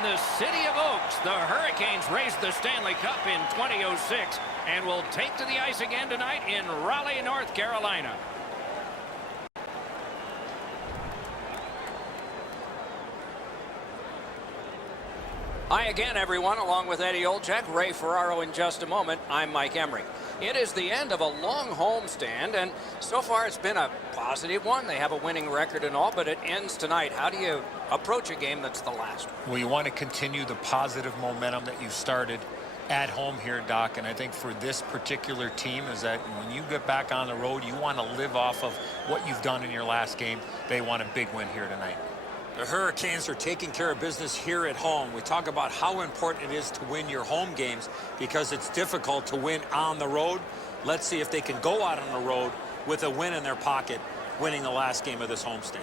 in the city of Oaks, the Hurricanes raised the Stanley Cup in 2006 and will take to the ice again tonight in Raleigh, North Carolina. Hi again, everyone, along with Eddie Olczyk, Ray Ferraro in just a moment. I'm Mike Emery. It is the end of a long homestand, and so far it's been a positive one. They have a winning record and all, but it ends tonight. How do you approach a game that's the last one? Well, you want to continue the positive momentum that you started at home here, Doc, and I think for this particular team is that when you get back on the road, you want to live off of what you've done in your last game. They want a big win here tonight. The Hurricanes are taking care of business here at home. We talk about how important it is to win your home games because it's difficult to win on the road. Let's see if they can go out on the road with a win in their pocket, winning the last game of this homestand.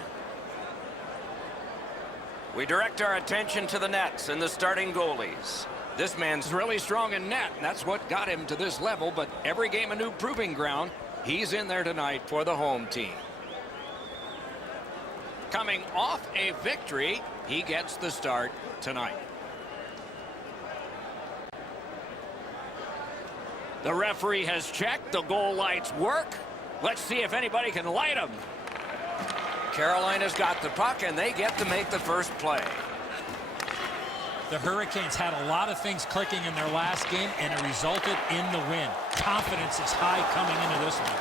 We direct our attention to the nets and the starting goalies. This man's really strong in net, and that's what got him to this level, but every game a new proving ground. He's in there tonight for the home team. Coming off a victory, he gets the start tonight. The referee has checked. The goal lights work. Let's see if anybody can light them. Carolina's got the puck, and they get to make the first play. The Hurricanes had a lot of things clicking in their last game, and it resulted in the win. Confidence is high coming into this one.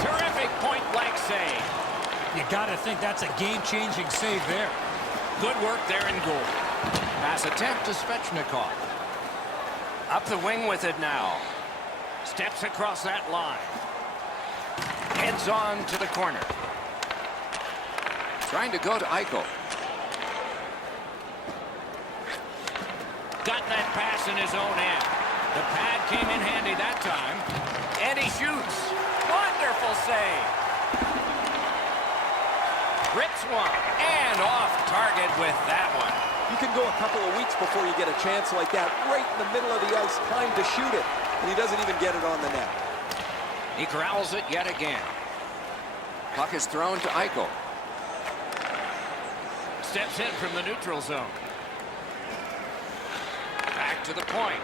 Terrific point-blank save. You got to think that's a game-changing save there. Good work there in goal. Pass attempt to Svechnikov. Up the wing with it now. Steps across that line. Heads on to the corner. Trying to go to Eichel. Got that pass in his own end. The pad came in handy that time. And he shoots. Wonderful save. Rips one, and off target with that one. You can go a couple of weeks before you get a chance like that, right in the middle of the ice, time to shoot it, and he doesn't even get it on the net. He corrals it yet again. Puck is thrown to Eichel. Steps in from the neutral zone. Back to the point.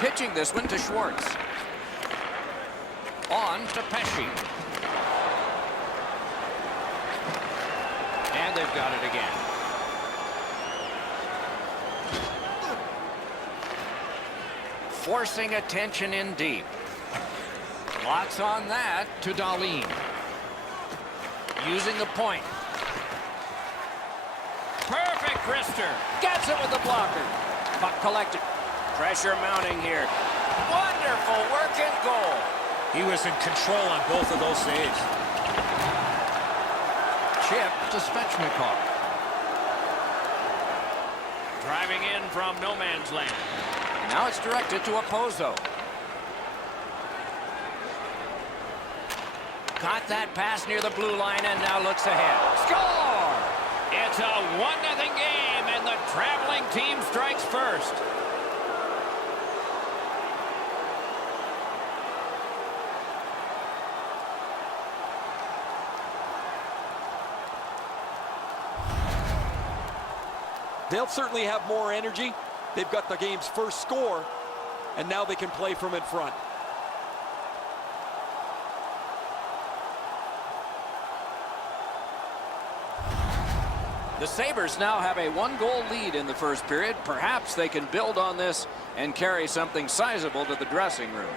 Pitching this one to Schwartz. On to Pesci. And they've got it again. Forcing attention in deep. Lots on that to Dahlin. Using the point. Perfect wrister. Gets it with the blocker. Puck collected. Pressure mounting here. Wonderful work and goal. He was in control on both of those saves. Chip to Svechnikov. Driving in from no man's land. Now it's directed to Opozo. Got that pass near the blue line and now looks ahead. Score! It's a 1-0 game and the traveling team strikes first. They'll certainly have more energy. They've got the game's first score, and now they can play from in front. The Sabres now have a 1-goal lead in the first period. Perhaps they can build on this and carry something sizable to the dressing room.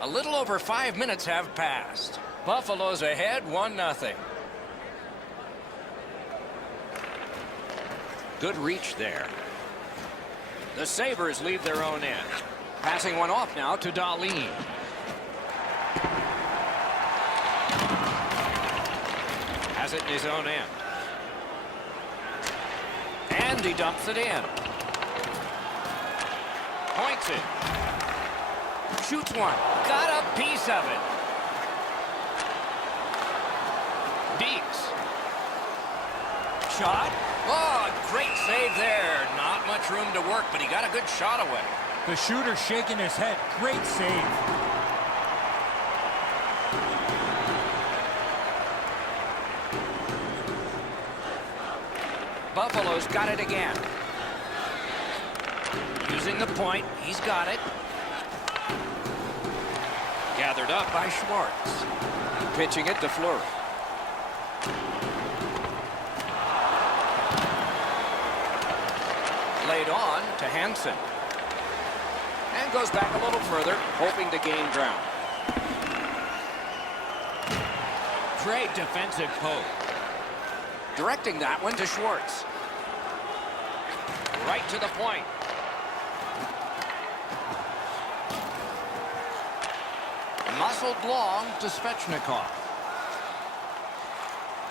A little over 5 minutes have passed. Buffalo's ahead 1-0. Good reach there. The Sabres leave their own end. Passing one off now to Dahlin. Has it in his own end. And he dumps it in. Points it. Shoots one. Got a piece of it. Deeks. Shot. Oh, great save there. Not much room to work, but he got a good shot away. The shooter shaking his head. Great save. Buffalo's got it again. Using the point, he's got it. Gathered up by Schwartz. Pitching it to Fleury. Laid on to Hansen. And goes back a little further, hoping to gain ground. Great defensive poke. Directing that one to Schwartz. Right to the point. Muscled long to Svechnikov.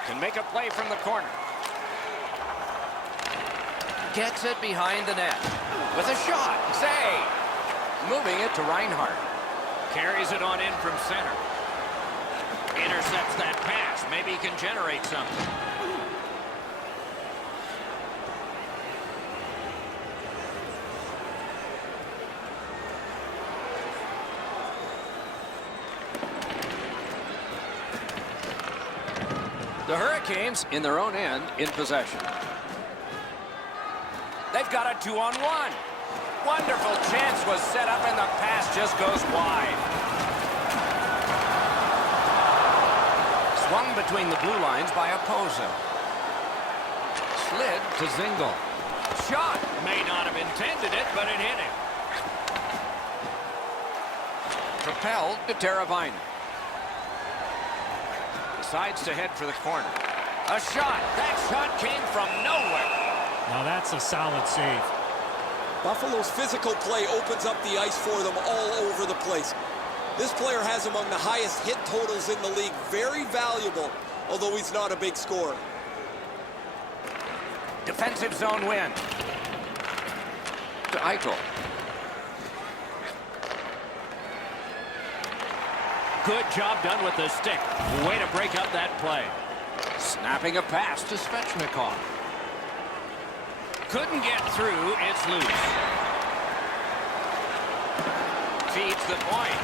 Can make a play from the corner. Gets it behind the net. With a shot. Save. Moving it to Reinhardt. Carries it on in from center. Intercepts that pass. Maybe he can generate something. The Hurricanes in their own end in possession. They've got a 2-on-1. Wonderful chance was set up and the pass just goes wide. Swung between the blue lines by Oposo. Slid to Zingle. Shot. May not have intended it, but it hit him. Propelled to Teravainen. Decides to head for the corner. A shot. That shot came from nowhere. Now that's a solid save. Buffalo's physical play opens up the ice for them all over the place. This player has among the highest hit totals in the league. Very valuable, although he's not a big scorer. Defensive zone win. To Eichel. Good job done with the stick. Way to break up that play. Snapping a pass to Svechnikov. Couldn't get through. It's loose. Feeds the point.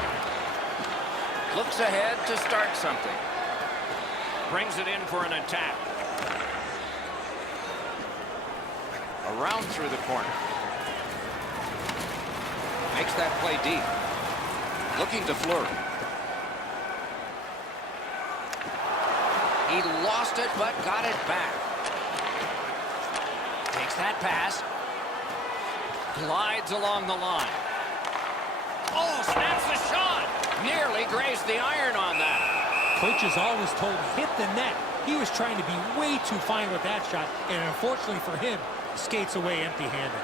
Looks ahead to start something. Brings it in for an attack. Around through the corner. Makes that play deep. Looking to Fleury. He lost it, but got it back. Takes that pass. Glides along the line. Oh, snaps the shot. Nearly grazed the iron on that. Coaches always told him, hit the net. He was trying to be way too fine with that shot, and unfortunately for him, skates away empty-handed.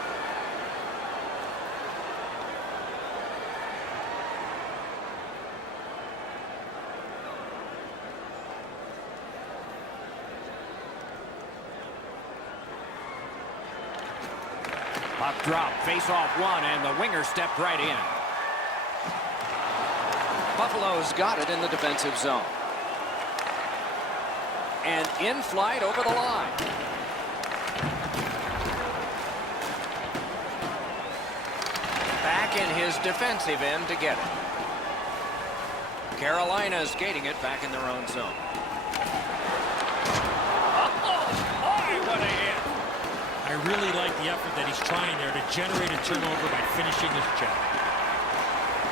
Puck drop, face off one, and the winger stepped right in. Buffalo's got it in the defensive zone. And in flight over the line. Back in his defensive end to get it. Carolina's skating it back in their own zone. Oh, what a hit. I really like the effort that he's trying there to generate a turnover by finishing his check.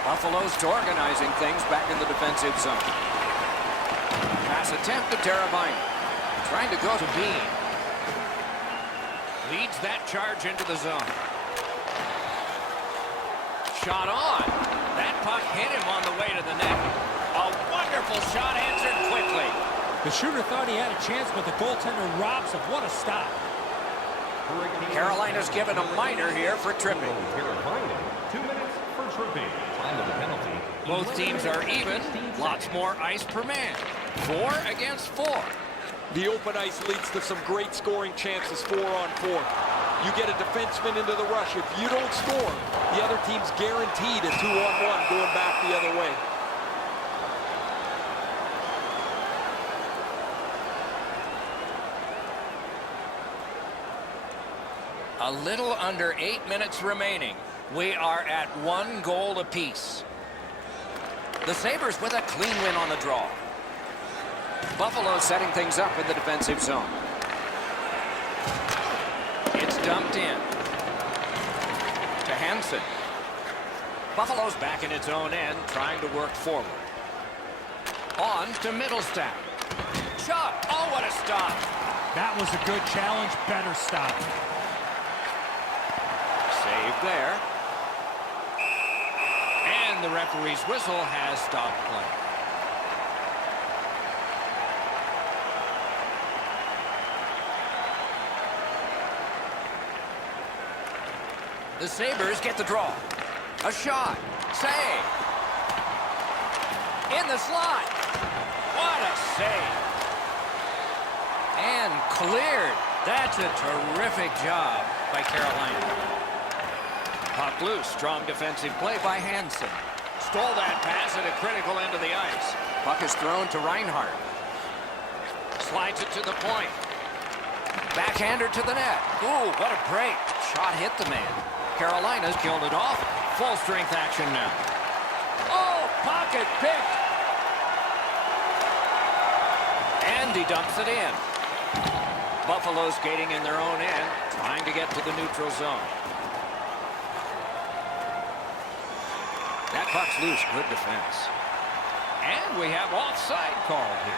Buffalo's organizing things back in the defensive zone. Pass attempt to Teravainen. Trying to go to Bean. Leads that charge into the zone. Shot on. That puck hit him on the way to the net. A wonderful shot answered quickly. The shooter thought he had a chance, but the goaltender robs him. What a stop. Carolina's given a minor here for tripping. 2 minutes for tripping. Time of the penalty. Both teams are even. Lots more ice per man. 4 against 4. The open ice leads to some great scoring chances 4-on-4. You get a defenseman into the rush. If you don't score, the other team's guaranteed a 2-on-1 going back the other way. A little under 8 minutes remaining. We are at 1 goal apiece. The Sabres with a clean win on the draw. Buffalo setting things up in the defensive zone. It's dumped in to Hansen. Buffalo's back in its own end, trying to work forward. On to Middlestat. Shot. Oh, what a stop. That was a good challenge. Better stop. Save there. And the referee's whistle has stopped play. The Sabres get the draw. A shot. Save. In the slot. What a save. And cleared. That's a terrific job by Carolina. Puck loose. Strong defensive play by Hansen. Stole that pass at a critical end of the ice. Puck is thrown to Reinhart. Slides it to the point. Backhander to the net. Ooh, what a break. Shot hit the man. Carolina's killed it off. Full strength action now. Oh, pocket picked. And he dumps it in. Buffalo skating in their own end, trying to get to the neutral zone. That puck's loose. Good defense. And we have offside called here.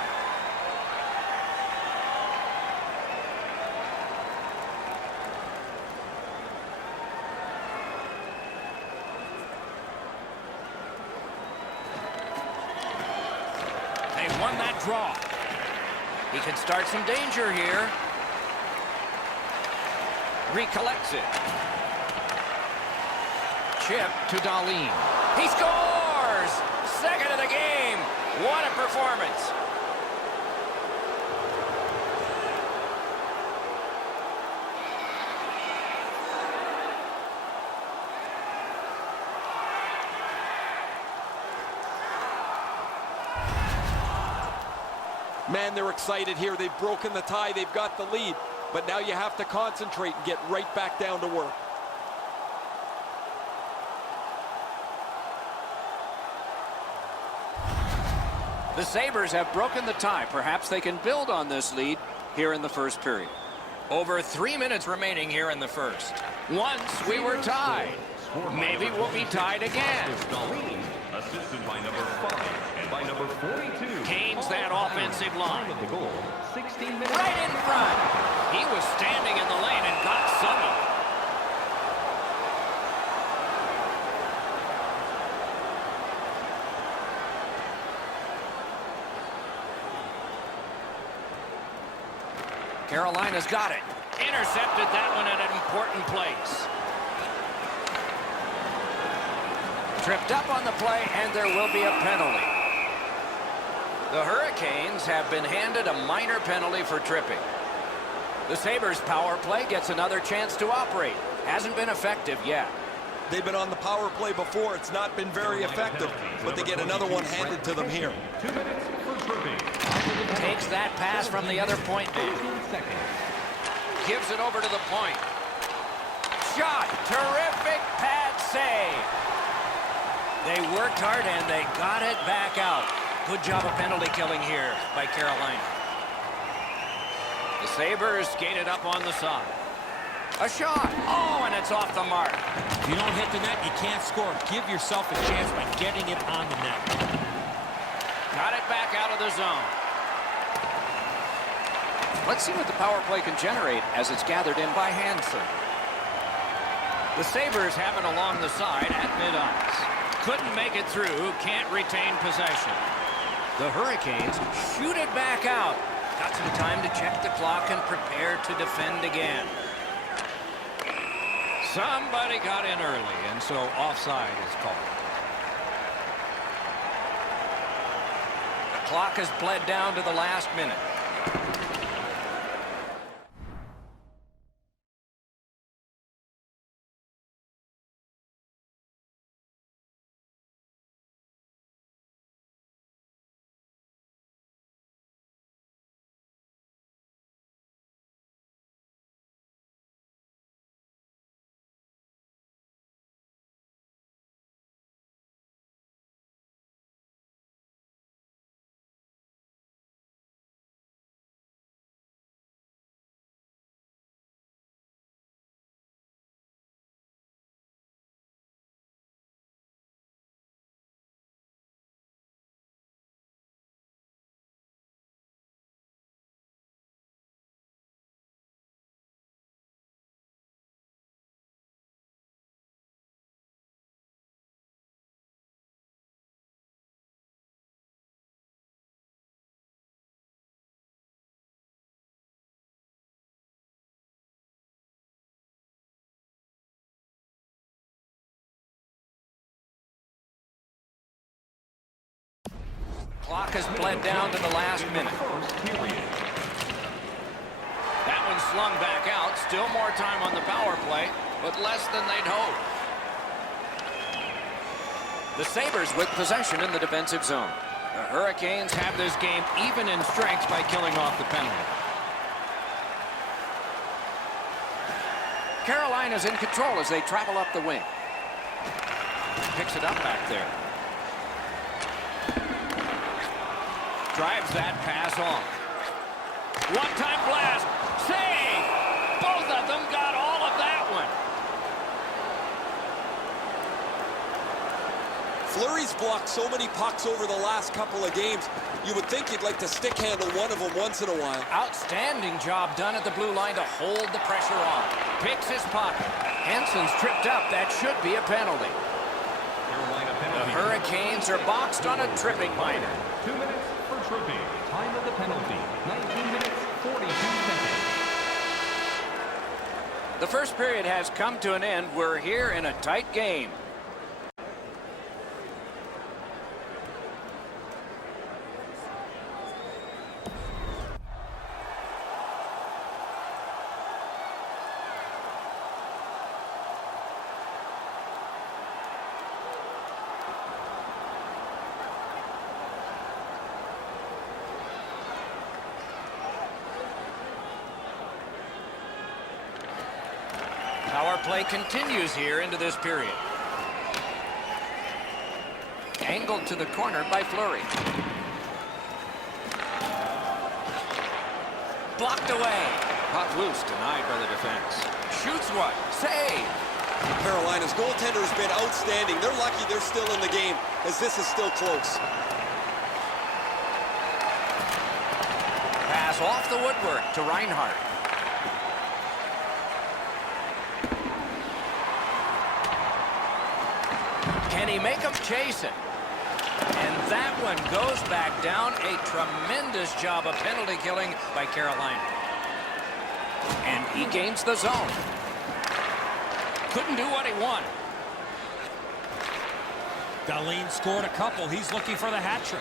They won that draw. He can start some danger here. Recollects it. Chip to Dahlin. He scores! Second of the game. What a performance. Man, they're excited here. They've broken the tie. They've got the lead. But now you have to concentrate and get right back down to work. The Sabres have broken the tie. Perhaps they can build on this lead here in the first period. Over 3 minutes remaining here in the first. Once we were tied. Maybe we'll be tied again. Assisted by number 5 and by number 42. Gains that offensive line. Time of the goal, 16 minutes. Right in front. He was standing in the lane and got some. Carolina's got it. Intercepted that one at an important place. Tripped up on the play, and there will be a penalty. The Hurricanes have been handed a minor penalty for tripping. The Sabres power play gets another chance to operate. Hasn't been effective yet. They've been on the power play before. It's not been very effective, but they get another one handed to them here. 2 minutes for tripping. Takes that pass from the other point man. Gives it over to the point. Shot. Terrific pad save. They worked hard and they got it back out. Good job of penalty killing here by Carolina. The Sabres skated up on the side. A shot. Oh, and it's off the mark. If you don't hit the net, you can't score. Give yourself a chance by getting it on the net. Got it back out of the zone. Let's see what the power play can generate as it's gathered in by Hansen. The Sabres have it along the side at mid-ice. Couldn't make it through, can't retain possession. The Hurricanes shoot it back out. Got some time to check the clock and prepare to defend again. Somebody got in early, and so offside is called. The clock has bled down to the last minute. Clock has bled down to the last minute. First period. That one slung back out. Still more time on the power play, but less than they'd hoped. The Sabres with possession in the defensive zone. The Hurricanes have this game even in strength by killing off the penalty. Carolina's in control as they travel up the wing. Picks it up back there. Drives that pass on. One-time blast. Save! Both of them got all of that one. Fleury's blocked so many pucks over the last couple of games, you would think you'd like to stick handle one of them once in a while. Outstanding job done at the blue line to hold the pressure on. Picks his pocket. Hansen's tripped up. That should be a penalty. Carolina The penalty. Hurricanes are boxed on a tripping minor. 2 minutes for tripping. Time of the penalty, 19 minutes, 42 seconds. The first period has come to an end. We're here in a tight game. Power play continues here into this period. Angled to the corner by Fleury. Blocked away. Puck loose, denied by the defense. Shoots one. Save. Carolina's goaltender has been outstanding. They're lucky they're still in the game, as this is still close. Pass off the woodwork to Reinhart. Can he make him chase it? And that one goes back down. A tremendous job of penalty killing by Carolina. And he gains the zone. Couldn't do what he wanted. Dahlin scored a couple. He's looking for the hat trick.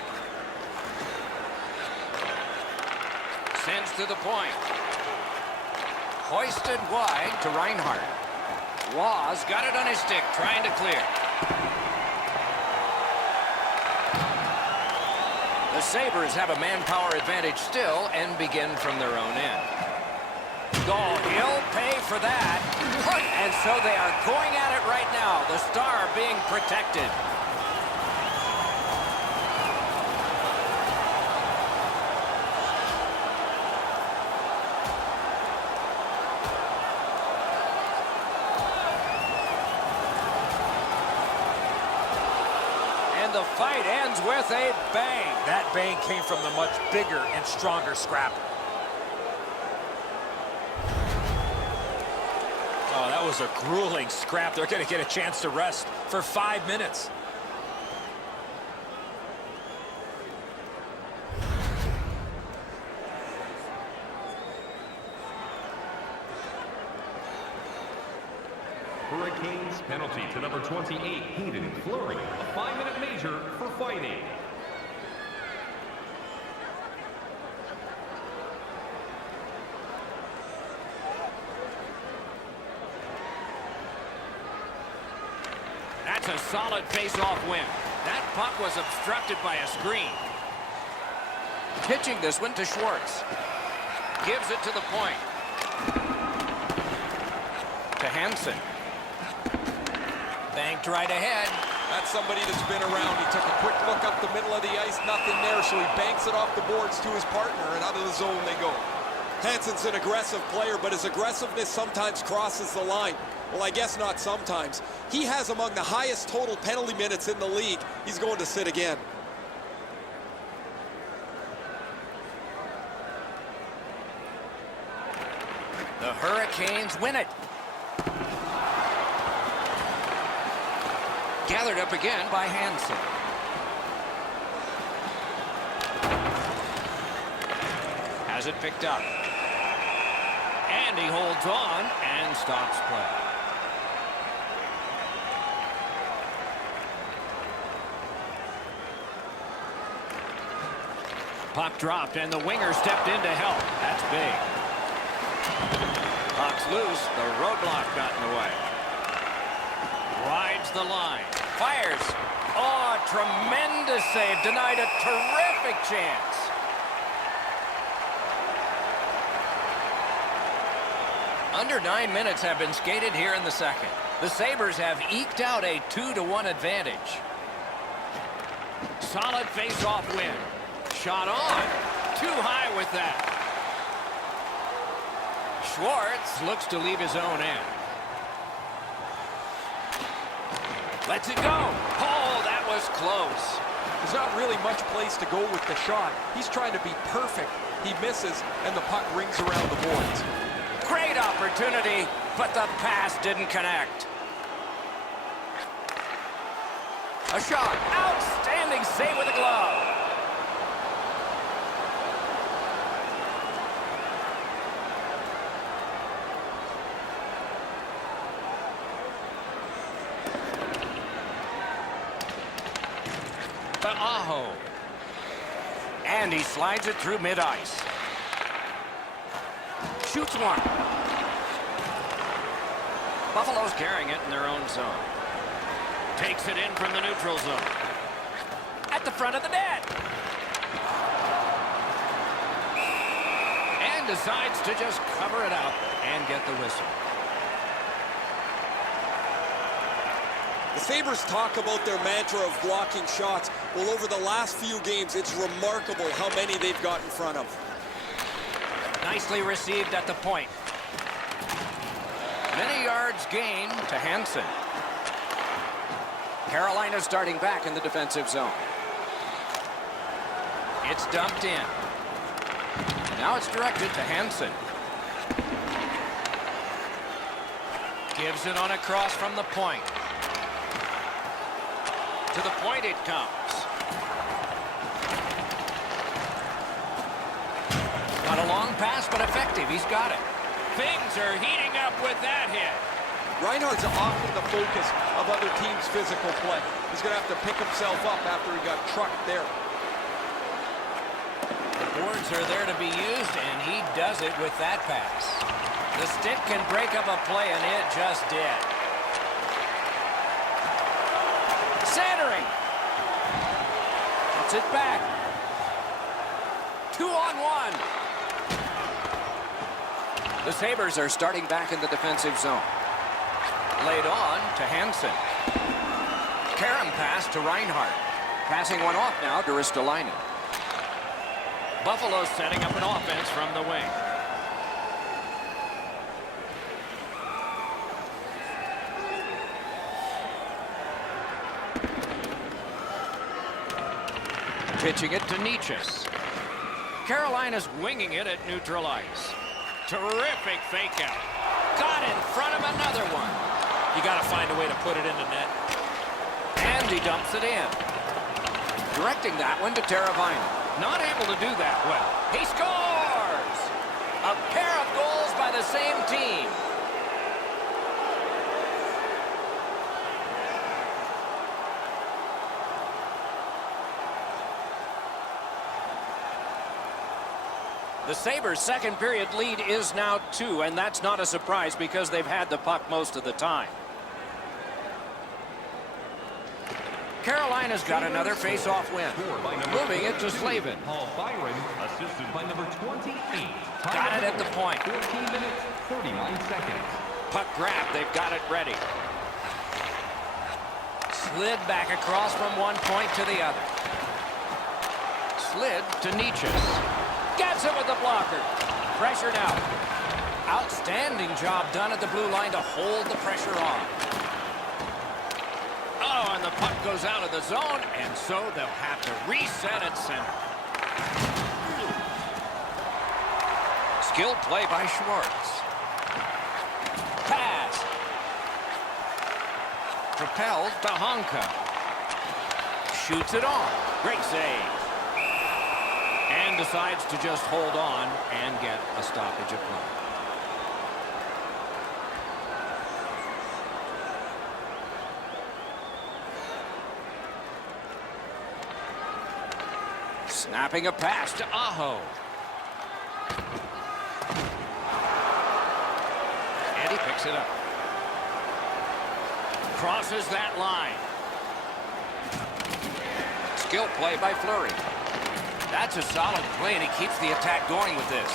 Sends to the point. Hoisted wide to Reinhart. Waz got it on his stick, trying to clear. The Sabres have a manpower advantage still and begin from their own end. Oh, he'll pay for that. And so they are going at it right now. The star being protected. And the fight ends with a bang. That bang came from the much bigger and stronger scrapper. Oh, that was a grueling scrap. They're going to get a chance to rest for 5 minutes. Hurricanes penalty to number 28, Hayden Fleury. A 5-minute major for fighting. That's a solid face-off win. That puck was obstructed by a screen. Pitching this one to Schwartz. Gives it to the point. To Hansen. Banked right ahead. That's somebody that's been around. He took a quick look up the middle of the ice, nothing there, so he banks it off the boards to his partner, and out of the zone they go. Hansen's an aggressive player, but his aggressiveness sometimes crosses the line. Well, I guess not sometimes. He has among the highest total penalty minutes in the league. He's going to sit again. The Hurricanes win it. Gathered up again by Hansen. Has it picked up. And he holds on and stops play. Puck dropped, and the winger stepped in to help. That's big. Puck's loose. The roadblock got in the way. Rides the line. Fires. Oh, tremendous save. Denied a terrific chance. Under 9 minutes have been skated here in the second. The Sabres have eked out a 2-1 advantage. Solid face-off win. Shot on. Too high with that. Schwartz looks to leave his own end. Lets it go. Oh, that was close. There's not really much place to go with the shot. He's trying to be perfect. He misses, and the puck rings around the boards. Great opportunity, but the pass didn't connect. A shot. Outstanding save with the glove. Aho. And he slides it through mid-ice. Shoots one. Buffalo's carrying it in their own zone. Takes it in from the neutral zone. At the front of the net. And decides to just cover it up and get the whistle. The Sabres talk about their mantra of blocking shots. Well, over the last few games, it's remarkable how many they've got in front of. Nicely received at the point. Many yards gained to Hansen. Carolina starting back in the defensive zone. It's dumped in. Now it's directed to Hansen. Gives it on a cross from the point. To the point it comes. Not a long pass, but effective. He's got it. Things are heating up with that hit. Reinhardt's often the focus of other teams' physical play. He's going to have to pick himself up after he got trucked there. The boards are there to be used, and he does it with that pass. The stick can break up a play, and it just did. Centering. Gets it back. 2-on-1. The Sabres are starting back in the defensive zone. Laid on to Hansen. Karam pass to Reinhardt. Passing one off now to Ristolainen. Buffalo setting up an offense from the wing. Pitching it to Niches. Carolina's winging it at neutral ice. Terrific fake out. Got in front of another one. You got to find a way to put it in the net. And he dumps it in. Directing that one to Teravainen. Not able to do that well. He scores! A pair of goals by the same team. The Sabres' second period lead is now 2, and that's not a surprise because they've had the puck most of the time. Carolina's got another face-off win. Moving it to Slavin. Paul Byron, assisted by number 28. Got it at the point. 14 minutes, 39 seconds. Puck grab, they've got it ready. Slid back across from one point to the other. Slid to Niches. Gets it with the blocker. Pressured out. Outstanding job done at the blue line to hold the pressure on. Oh, and the puck goes out of the zone, and so they'll have to reset at center. Skilled play by Schwartz. Pass. Propelled to Honka. Shoots it on. Great save. And decides to just hold on and get a stoppage of play. Snapping a pass to Aho. And he picks it up. Crosses that line. Skill play by Fleury. That's a solid play, and he keeps the attack going with this.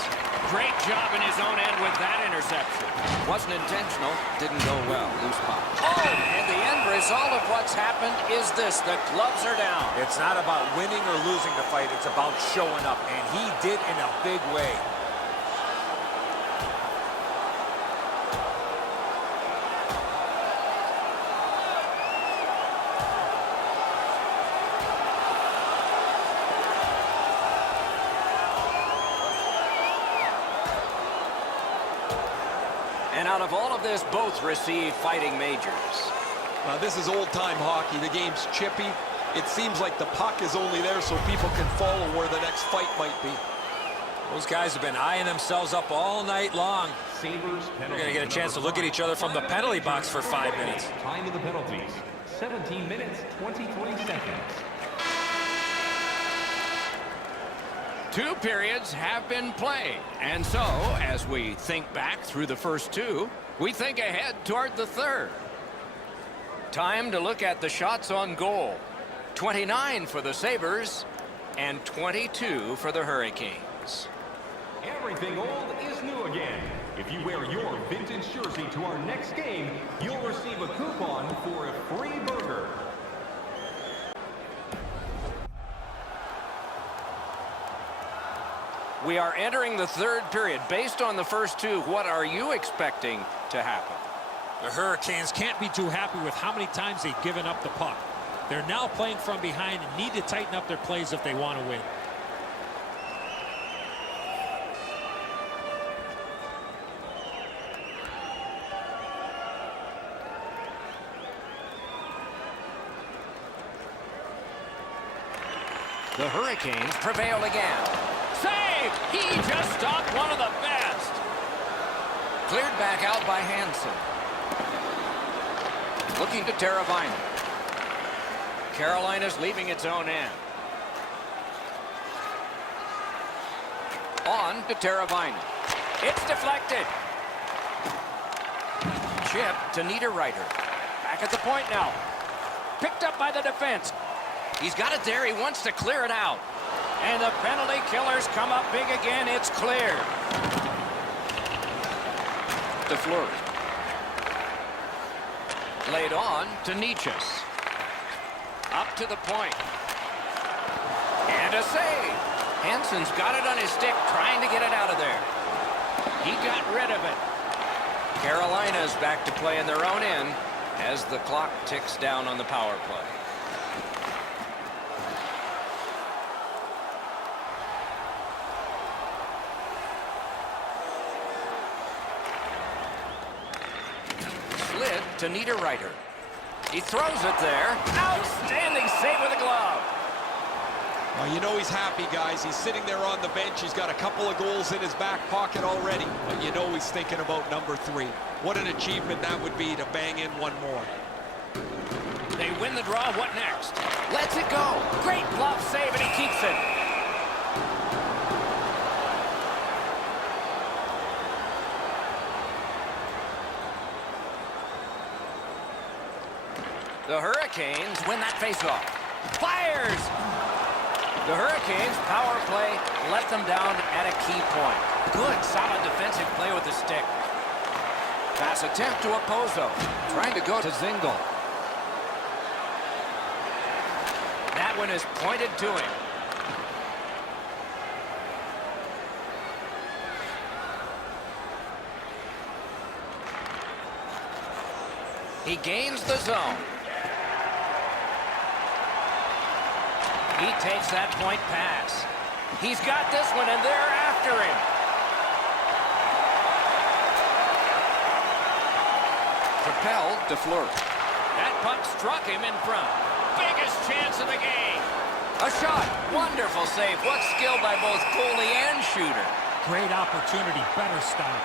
Great job in his own end with that interception. Wasn't intentional, didn't go well. Loose puck. Oh, and the end result of what's happened is this. The gloves are down. It's not about winning or losing the fight. It's about showing up, and he did in a big way. And out of all of this, both receive fighting majors. Now, this is old-time hockey. The game's chippy. It seems like the puck is only there so people can follow where the next fight might be. Those guys have been eyeing themselves up all night long. Sabres They're penalty. going to get a chance to look at each other from the penalty box for 5 minutes. Time of the penalties, 17 minutes, 23 seconds. 2 periods have been played. And so, as we think back through the first 2, we think ahead toward the third. Time to look at the shots on goal. 29 for the Sabres and 22 for the Hurricanes. Everything old is new again. If you wear your vintage jersey to our next game, you'll receive a coupon for a free burger. We are entering the third period. Based on the first 2, what are you expecting to happen? The Hurricanes can't be too happy with how many times they've given up the puck. They're now playing from behind and need to tighten up their plays if they want to win. The Hurricanes prevail again. Save! He just stopped one of the best. Cleared back out by Hansen. Looking to Teravainen. Carolina's leaving its own end. On to Teravainen. It's deflected. Chip to Niederreiter. Back at the point now. Picked up by the defense. He's got it there. He wants to clear it out. And the penalty killers come up big again. It's clear. To Fleury. Laid on to Nichas. Up to the point. And a save. Hansen's got it on his stick, trying to get it out of there. He got rid of it. Carolina's back to play in their own end as the clock ticks down on the power play. Slid to Niederreiter. He throws it there. Outstanding save with a glove. Well, you know he's happy, guys. He's sitting there on the bench. He's got a couple of goals in his back pocket already. But you know he's thinking about number 3. What an achievement that would be to bang in one more. They win the draw. What next? Lets it go. Great glove save, and he keeps it. The Hurricanes win that faceoff. Fires! The Hurricanes' power play let them down at a key point. Good, solid defensive play with the stick. Pass attempt to Opozo. Trying to go to Zingle. That one is pointed to him. He gains the zone. He takes that point pass. He's got this one, and they're after him. Propelled to Fleury. That puck struck him in front. Biggest chance of the game. A shot. Wonderful save. What skill by both goalie and shooter. Great opportunity. Better stop.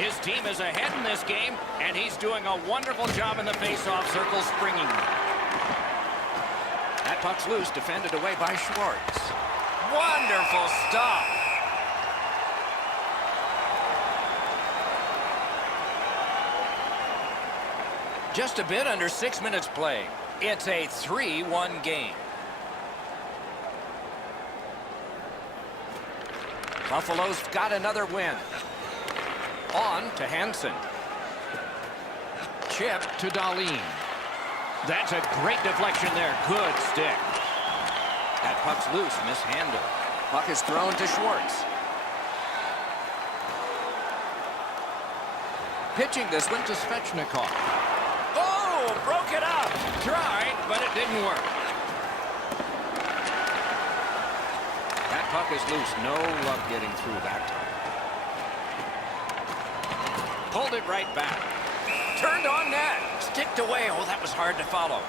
His team is ahead in this game, and he's doing a wonderful job in the face-off circle, springing. That puck's loose, defended away by Schwartz. Wonderful stop. Just a bit under 6 minutes played. It's a 3-1 game. Buffalo's got another win. On to Hansen. Chip to Dahlin. That's a great deflection there. Good stick. That puck's loose, mishandled. Puck is thrown to Schwartz. Pitching this one to Svechnikov. Oh, broke it up. Tried, but it didn't work. That puck is loose. No luck getting through that time. Pulled it right back. Turned on net. Sticked away. Oh, that was hard to follow.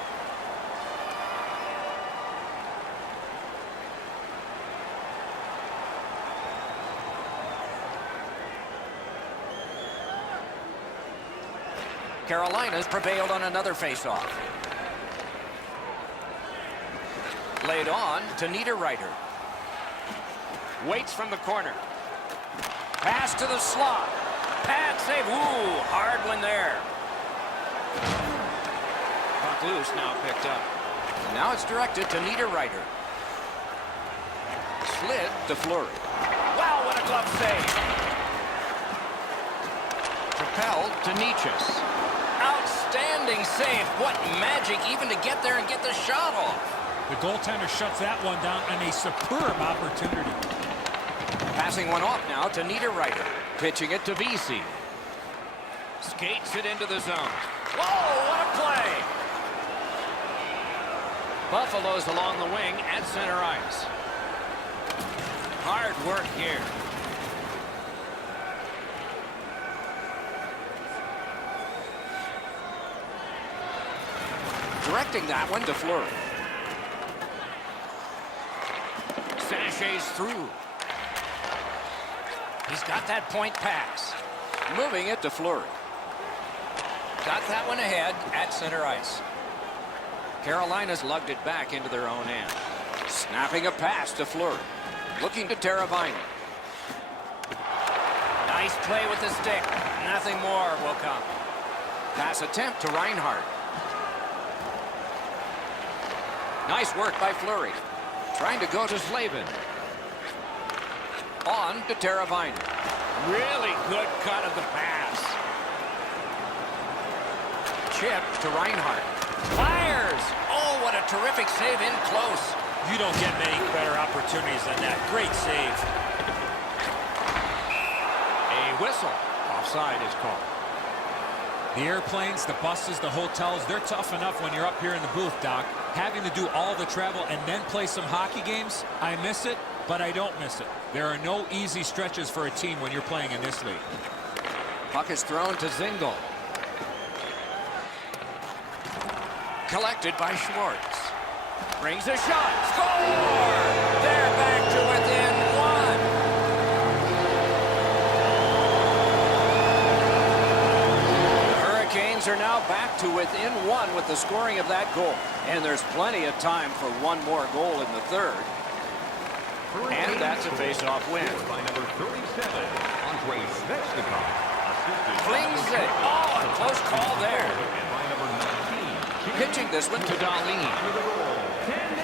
Carolina's prevailed on another faceoff. Laid on to Niederreiter. Waits from the corner. Pass to the slot. Pad save. Ooh, hard one there. Puck loose, now picked up. And now it's directed to Niederreiter. Slid to Fleury. Wow, what a glove save. Propelled to Nichus. Outstanding save. What magic even to get there and get the shot off. The goaltender shuts that one down on a superb opportunity. Passing one off now to Niederreiter. Pitching it to VC. Skates it into the zone. Whoa, what a play! Buffalo's along the wing at center ice. Hard work here. Directing that one to Fleury. Sachets through. He's got that point pass. Moving it to Fleury. Got that one ahead at center ice. Carolina's lugged it back into their own end. Snapping a pass to Fleury. Looking to Teravainen. Nice play with the stick. Nothing more will come. Pass attempt to Reinhart. Nice work by Fleury. Trying to go to Slavin. On to Teravainen. Really good cut of the pass. Chip to Reinhart. Fires! Oh, what a terrific save in close. You don't get many better opportunities than that. Great save. A whistle. Offside is called. The airplanes, the buses, the hotels, they're tough enough when you're up here in the booth, Doc. Having to do all the travel and then play some hockey games, I miss it, but I don't miss it. There are no easy stretches for a team when you're playing in this league. Puck is thrown to Zingle. Collected by Schwartz. Brings a shot. Score! They're back to within one. The Hurricanes are now back to within one with the scoring of that goal. And there's plenty of time for one more goal in the third. And that's a face-off win. By number 37, Andrei Svechnikov. Flings it. Oh, a close call there. And by number 19, Pitching this one to Dahlin.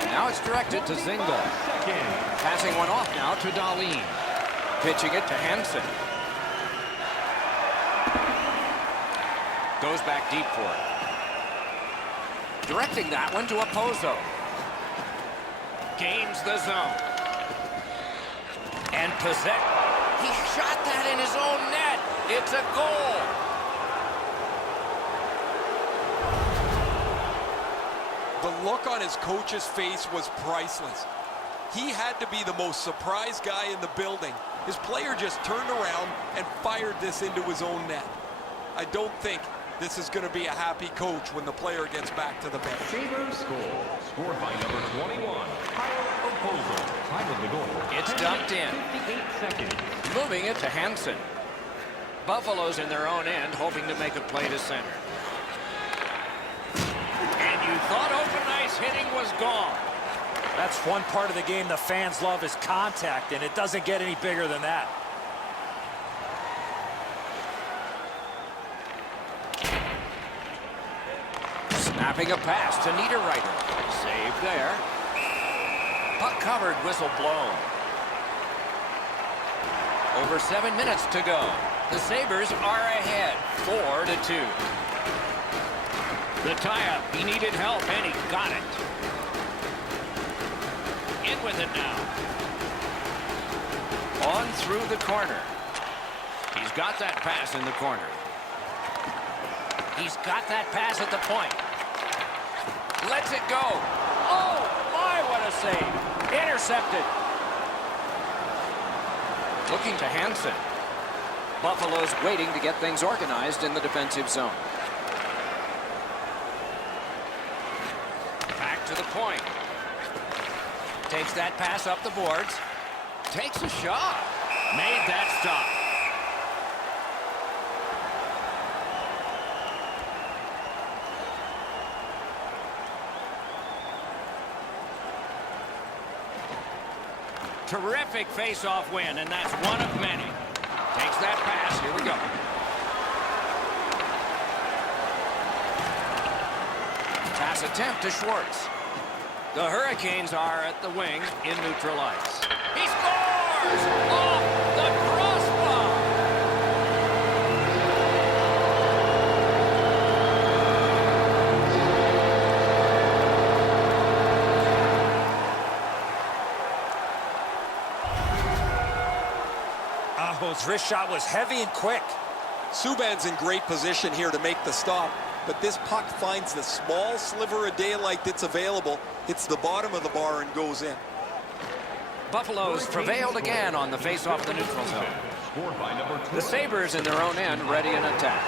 Now it's directed to Zingle. Passing one off now to Dahlin. Pitching it to Hansen. Goes back deep for it. Directing that one to Opozo. Gains the zone. And possess. He shot that in his own net. It's a goal. The look on his coach's face was priceless. He had to be the most surprised guy in the building. His player just turned around and fired this into his own net. I don't think this is going to be a happy coach when the player gets back to the bench. Sabres score. Scored by number 21, Kyle Opozo. Time of the goal. It's dumped in. 58 seconds. Moving it to Hansen. Buffalo's in their own end, hoping to make a play to center. And you thought open ice hitting was gone. That's one part of the game the fans love is contact, and it doesn't get any bigger than that. Snapping a pass to Niederreiter. Saved there. Puck covered, whistle blown. Over 7 minutes to go. The Sabres are ahead, 4-2. The tie-up, he needed help, and he got it. In with it now. On through the corner. He's got that pass in the corner. He's got that pass at the point. Lets it go. Oh, my, what a save. Intercepted. Looking to Hansen. Buffalo's waiting to get things organized in the defensive zone. Back to the point. Takes that pass up the boards. Takes a shot. Made that stop. Terrific face-off win, and that's one of many. Takes that pass. Here we go. Pass attempt to Schwartz. The Hurricanes are at the wing in neutral ice. He scores! Off the crossbar! Aho's wrist shot was heavy and quick. Subban's in great position here to make the stop, but this puck finds the small sliver of daylight that's available, hits the bottom of the bar and goes in. Buffalo's prevailed again on the face-off the neutral zone. The Sabres in their own end ready in attack.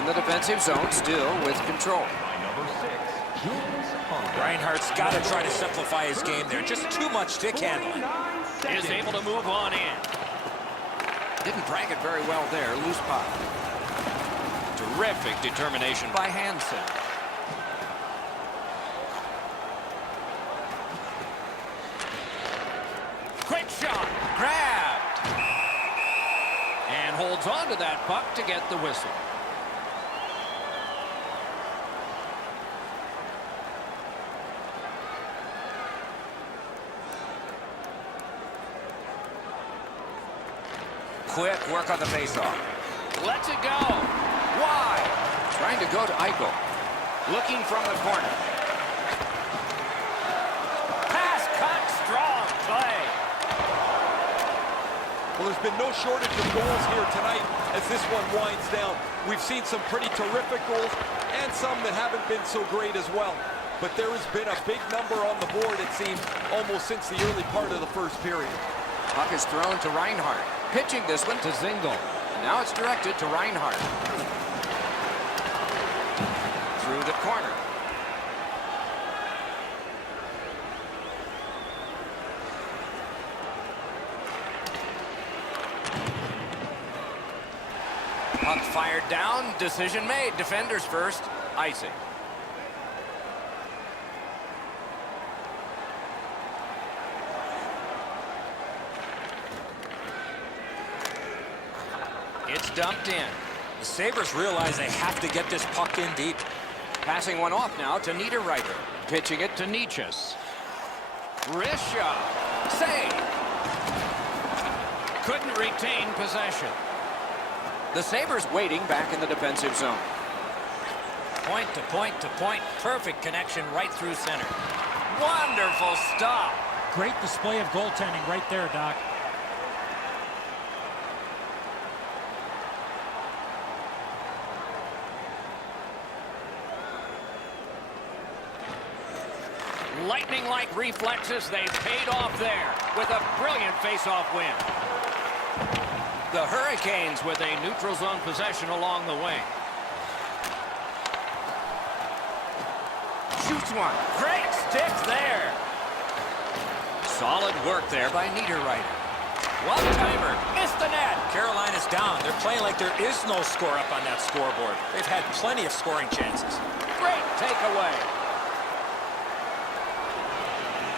In the defensive zone, still with control. Reinhardt's got to try to simplify his game there. Just too much stick handling. Is able to move on in. Didn't drag it very well there. Loose puck. Terrific determination by Hansen. Quick shot. Grabbed. And holds on to that puck to get the whistle. Quick work on the faceoff. Lets it go. Wide. Trying to go to Eichel. Looking from the corner. Pass cut. Strong play. Well, there's been no shortage of goals here tonight as this one winds down. We've seen some pretty terrific goals and some that haven't been so great as well. But there has been a big number on the board, it seems, almost since the early part of the first period. Puck is thrown to Reinhardt. Pitching this one to Zingle. Now it's directed to Reinhardt. Through the corner. Puck fired down. Decision made. Defenders first. Icing. It's dumped in. The Sabres realize they have to get this puck in deep. Passing one off now to Niederreiter. Pitching it to Nichus. Wrist shot. Save. Couldn't retain possession. The Sabres waiting back in the defensive zone. Point to point to point. Perfect connection right through center. Wonderful stop. Great display of goaltending right there, Doc. Lightning-like reflexes, they paid off there with a brilliant face-off win. The Hurricanes with a neutral zone possession along the way. Shoots one. Great stick there. Solid work there by Niederreiter. One-timer. Missed the net. Carolina's down. They're playing like there is no score up on that scoreboard. They've had plenty of scoring chances. Great takeaway.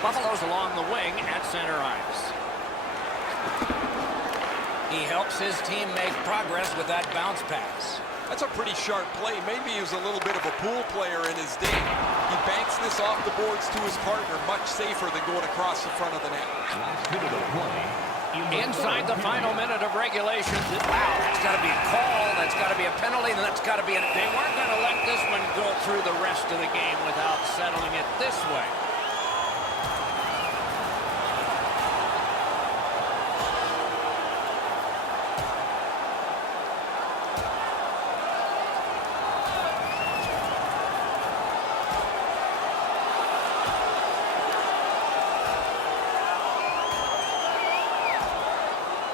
Buffalo's along the wing at center ice. He helps his team make progress with that bounce pass. That's a pretty sharp play. Maybe he was a little bit of a pool player in his day. He banks this off the boards to his partner, much safer than going across the front of the net. Last minute of play. Inside the final minute of regulation. Wow, that's got to be a call. That's got to be a penalty. And that's got to be a... They weren't going to let this one go through the rest of the game without settling it this way.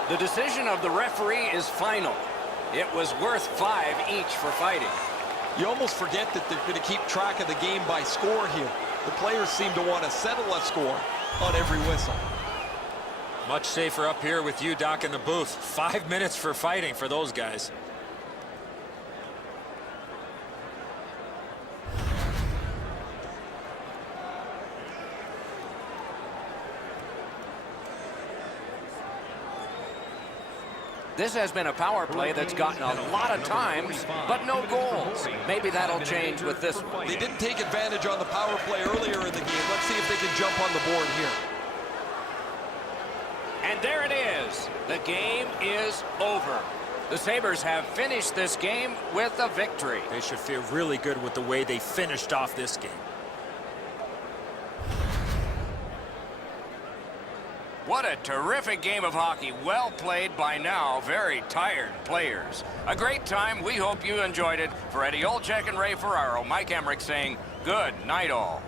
The decision of the referee is final. It was worth 5 each for fighting. You almost forget that they're going to keep track of the game by score here. The players seem to want to settle a score on every whistle. Much safer up here with you, Doc, in the booth. 5 minutes for fighting for those guys. This has been a power play that's gotten a lot of times, but no goals. Maybe that'll change with this one. They didn't take advantage on the power play earlier in the game. Let's see if they can jump on the board here. And there it is. The game is over. The Sabres have finished this game with a victory. They should feel really good with the way they finished off this game. What a terrific game of hockey. Well played by now very tired players. A great time. We hope you enjoyed it. For Eddie Olczyk and Ray Ferraro, Mike Emmerich saying good night all.